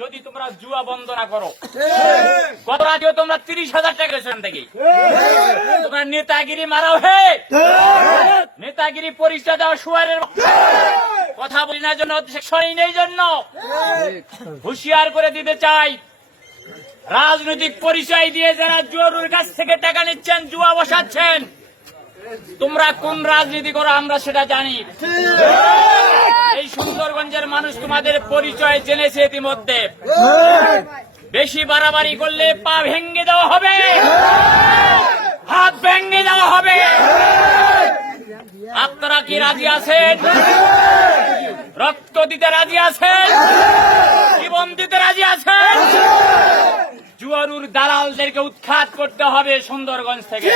যদি তোমরা জুয়া বন্ধ না করো, গত রাতেও তোমরা 30,000 টাকা সেখান থেকে তোমরা নেতাগিরি মারাও। হে নেতাগিরি পরিচয় দেওয়া শুয়ারের কথা বলি না জন্য নেই জন্য হুঁশিয়ার করে দিতে চাই, রাজনৈতিক পরিচয় দিয়ে যারা জুয়ারুর কাছ থেকে টাকা নিচ্ছেন, জুয়া বসাচ্ছেন, তোমরা কোন রাজনীতি করো আমরা সেটা জানি। এই সুন্দরগঞ্জের মানুষ তোমাদের পরিচয় জেনেছে ইতিমধ্যে। বেশি বাড়াবাড়ি করলে পা ভেঙে দেওয়া হবে, হাত ভেঙে দেওয়া হবে। আপনারা কি রাজি আছেন? রক্ত দিতে রাজি আছেন? জীবন দিতে রাজি আছেন? জুয়ারুর দালালদেরকে উৎখাত করতে হবে সুন্দরগঞ্জ থেকে।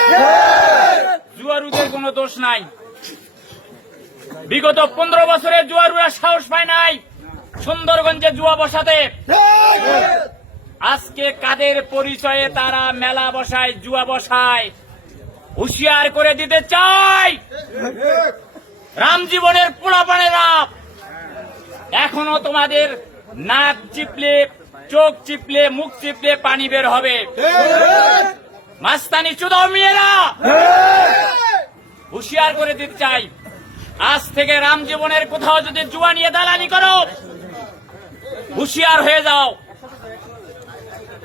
জুয়ারুদের কোনো দোষ নাই। বিগত 15 বছরে জুয়ারুরা সাহস পায় নাই সুন্দরগঞ্জে জুয়া বসাতে। আজকে কাদের পরিচয়ে তারা মেলা বসায়, জুয়া বসায়, হুঁশিয়ার করে দিতে চাই। রামজীবনের পোলাপানেরা এখনো তোমাদের নাক চিপলে, চোখ চিপলে, মুখ চিপলে পানি বের হবে। মাস্তানি চুদাও মেয়েরা, হুঁশিয়ার করে দিতে চাই, আজ থেকে রামজীবনের কোথাও যদি জুয়া নিয়ে দালালি করো, হুঁশিয়ার হয়ে যাও,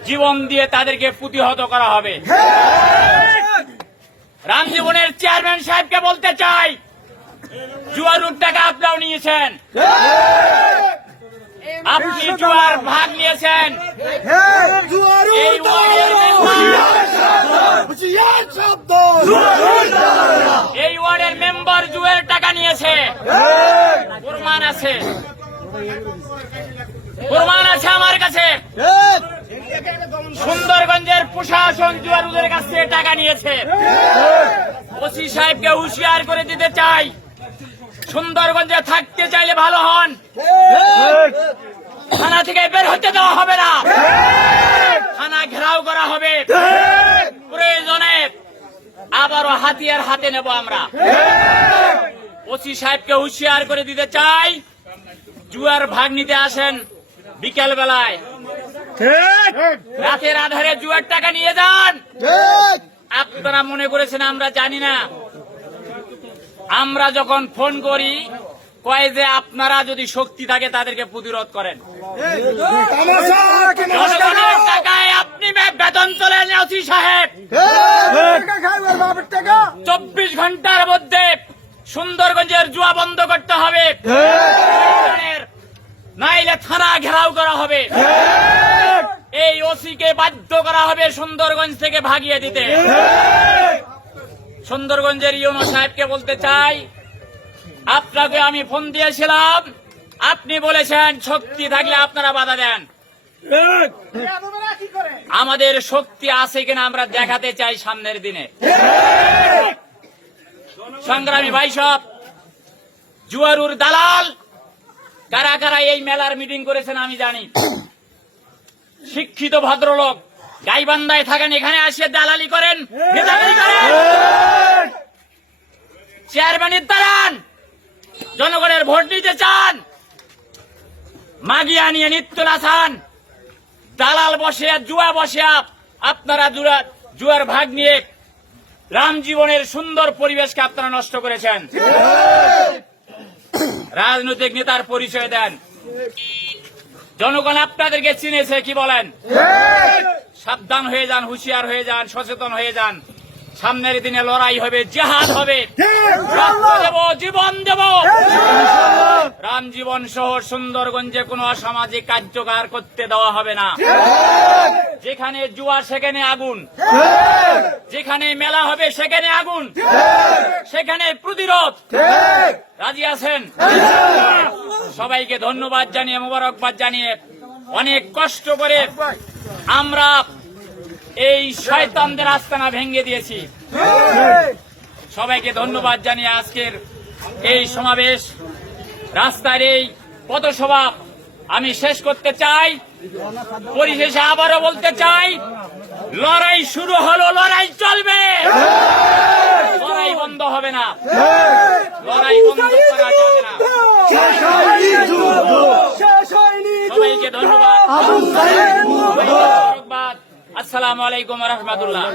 জীবন দিয়ে তাদেরকে প্রতিহত করা হবে। রামজীবনের চেয়ারম্যান সাহেবকে বলতে চাই, জুয়ারুর টাকা আপনারাও নিয়েছেন, আপনি জুয়ার ভাগ নিয়েছেন। এই ওয়ার্ডের মেম্বার জুয়ের টাকা নিয়েছে, প্রমাণ আছে, প্রমাণ আছে আমার কাছে। সুন্দরগঞ্জের প্রশাসন জুয়ারুদের কাছ থেকে টাকা নিয়েছে। ওসি সাহেবকে হুঁশিয়ার করে দিতে চাই, সুন্দরগঞ্জে থাকতে চাইলে ভালো হন, থানা থেকে বের হতে দেওয়া হবে না, থানা ঘেরাও করা হবে, প্রয়োজনে আবারও হাতিয়ার হাতে নেব আমরা। ওসি সাহেবকে হুঁশিয়ার করে দিতে চাই, জুয়ার ভাগ নিতে আসেন বিকেল বেলায়, রাতের আধারে জুয়ার টাকা নিয়ে যান। আপনারা মনে করেছেন আমরা জানি না? আমরা যখন ফোন করি কয় যে আপনারা যদি শক্তি থাকে তাদেরকে প্রতিরোধ করেন। জনগণের টাকায় আপনি বেতন তোলেন ওসি সাহেব, 24 ঘন্টার মধ্যে সুন্দরগঞ্জের জুয়া বন্ধ করতে হবে, নাইলে থানা ঘেরাও করা হবে। এই ওসিকে বাধ্য করা হবে সুন্দরগঞ্জ থেকে ভাগিয়ে দিতে। সুন্দরগঞ্জের ইউনো সাহেবকে বলতে চাই, আপনাকে আমি ফোন দিয়েছিলাম, আপনি বলেছেন শক্তি থাকলে আপনারা বাধা দেন। আমাদের শক্তি আছে কিনা আমরা দেখাতে চাই সামনের দিনে। সংগ্রামী ভাই সব, জুয়ারুর দালাল কারা কারা এই মেলার মিটিং করেছেন আমি জানি। শিক্ষিত ভদ্রলোক গাইবান্ধায় থাকেন, এখানে আসে দালালি করেন, চেয়ারম্যানের দাঁড়ান, জনগণের ভোট নিতে চান, মাগিয়া নিয়ে নিত্য নাচান, দালাল বসে, জুয়া বসে, আপনারা জুয়ার ভাগ নিয়ে রামজীবনের সুন্দর পরিবেশকে আপনারা নষ্ট করেছেন। রাজনৈতিক নেতার পরিচয় দেন, জনগণ আপনাদেরকে চিনেছে, কি বলেন? সাবধান হয়ে যান, হুঁশিয়ার হয়ে যান, সচেতন হয়ে যান। সামনের দিনে লড়াই হবে, জিহাদ হবে, রক্ত দেব, জীবন দেব। রামজীবন সহ সুন্দরগঞ্জে কোনো অসামাজিক কার্যকর করতে দেওয়া হবে না। যেখানে জুয়া সেখানে আগুন, যেখানে মেলা হবে সেখানে আগুন, সেখানে প্রতিরোধ। রাজি আছেন? সবাইকে ধন্যবাদ জানিয়ে, মোবারকবাদ জানিয়ে, অনেক কষ্ট করে আমরা এই শয়তানদের আস্তানা ভেঙে দিয়েছি। সবাইকে ধন্যবাদ জানিয়ে আজকের এই সমাবেশ, রাস্তার এই পথসভা আমি শেষ করতে চাই। পরিশেষে আবারও বলতে চাই, লড়াই শুরু হলো, লড়াই চলবে, লড়াই বন্ধ হবে না, লড়াই বন্ধ করা যাবে না। সবাইকে ধন্যবাদ। সবাইকে ধন্যবাদ। আসসালামু আলাইকুম ওয়া রাহমাতুল্লাহ।